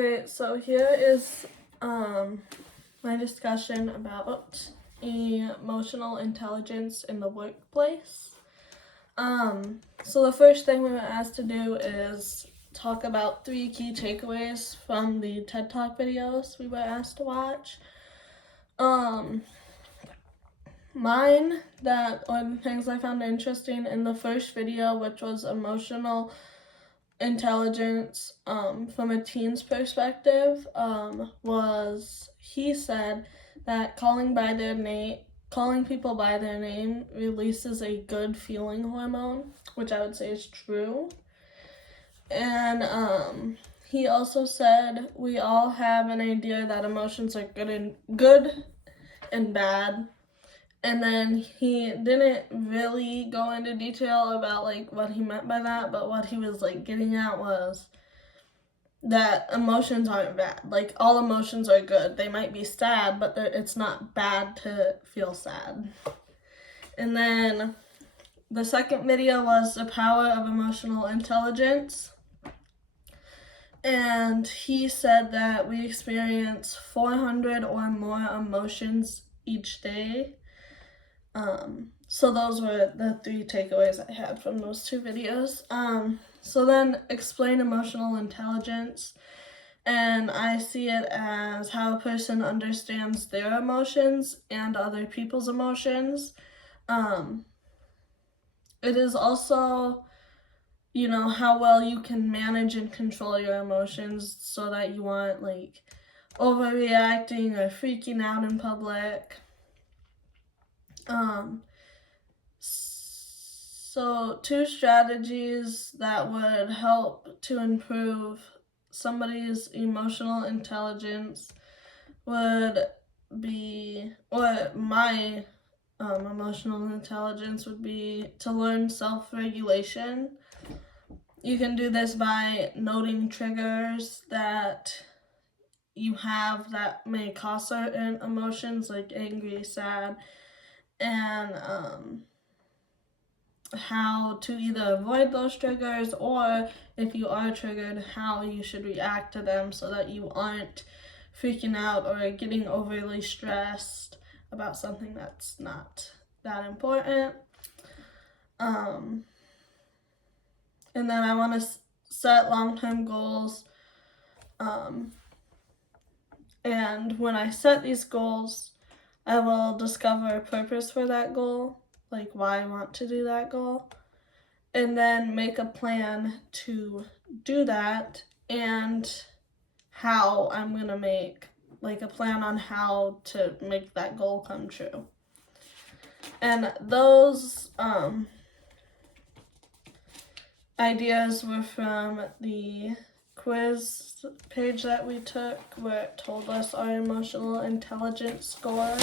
Okay, so here is my discussion about emotional intelligence in the workplace. So the first thing we were asked to do is talk about 3 key takeaways from the TED Talk videos we were asked to watch. Mine or the things I found interesting in the first video, which was emotional intelligence from a teen's perspective, was he said that calling people by their name releases a good feeling hormone, which I would say is true. And he also said we all have an idea that emotions are good and bad. And then he didn't really go into detail about like what he meant by that, but what he was like getting at was that emotions aren't bad. Like, all emotions are good. They might be sad, but it's not bad to feel sad. And then the second video was the power of emotional intelligence. And he said that we experience 400 or more emotions each day. So those were the 3 takeaways I had from those 2 videos. So then explain emotional intelligence. And I see it as how a person understands their emotions and other people's emotions. It is also, how well you can manage and control your emotions so that you aren't like overreacting or freaking out in public. So 2 strategies that would help to improve somebody's emotional intelligence would be, or my emotional intelligence would be to learn self-regulation. You can do this by noting triggers that you have that may cause certain emotions like angry, sad, and how to either avoid those triggers, or if you are triggered, how you should react to them so that you aren't freaking out or getting overly stressed about something that's not that important. And then I want to set long-term goals. And when I set these goals, I will discover a purpose for that goal, like why I want to do that goal, and then make a plan to do that, and how I'm going to make like a plan on how to make that goal come true. And those ideas were from the quiz page that we took, where it told us our emotional intelligence score.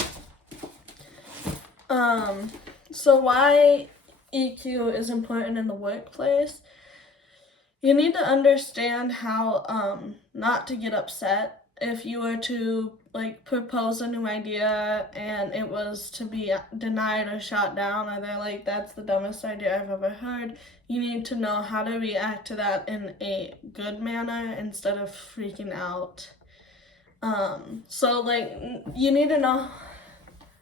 So why EQ is important in the workplace? You need to understand how not to get upset if you were to like propose a new idea and it was to be denied or shot down, or they're like, that's the dumbest idea I've ever heard. You need to know how to react to that in a good manner instead of freaking out. So like you need to know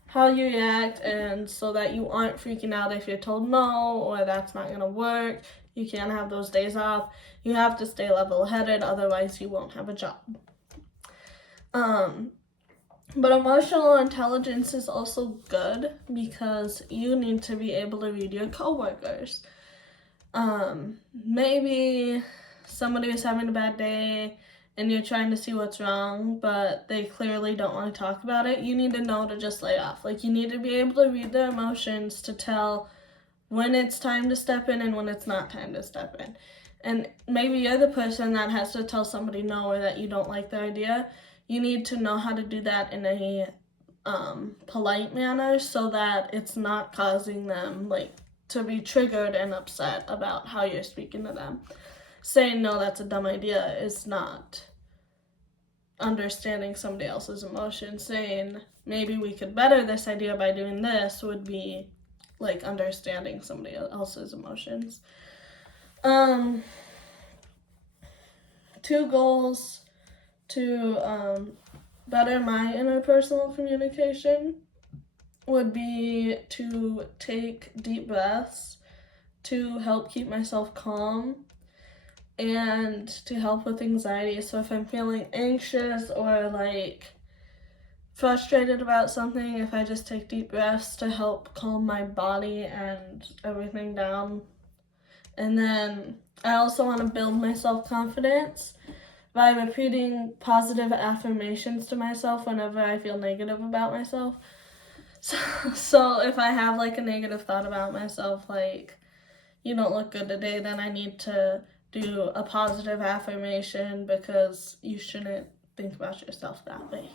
how you react, and so that you aren't freaking out if you're told no or that's not gonna work. You can't have those days off. You have to stay level-headed, otherwise you won't have a job. But emotional intelligence is also good because you need to be able to read your coworkers. Maybe somebody is having a bad day and you're trying to see what's wrong, but they clearly don't want to talk about it. You need to know to just lay off. Like, you need to be able to read their emotions to tell when it's time to step in and when it's not time to step in. And maybe you're the person that has to tell somebody no, or that you don't like their idea. You need to know how to do that in a polite manner so that it's not causing them like to be triggered and upset about how you're speaking to them. Saying no, that's a dumb idea is not understanding somebody else's emotions. Saying maybe we could better this idea by doing this would be like understanding somebody else's emotions. 2 goals to better my interpersonal communication would be to take deep breaths to help keep myself calm and to help with anxiety. So if I'm feeling anxious or like frustrated about something, if I just take deep breaths to help calm my body and everything down. And then I also want to build my self-confidence by repeating positive affirmations to myself whenever I feel negative about myself. So if I have like a negative thought about myself, like, you don't look good today, then I need to do a positive affirmation because you shouldn't think about yourself that way.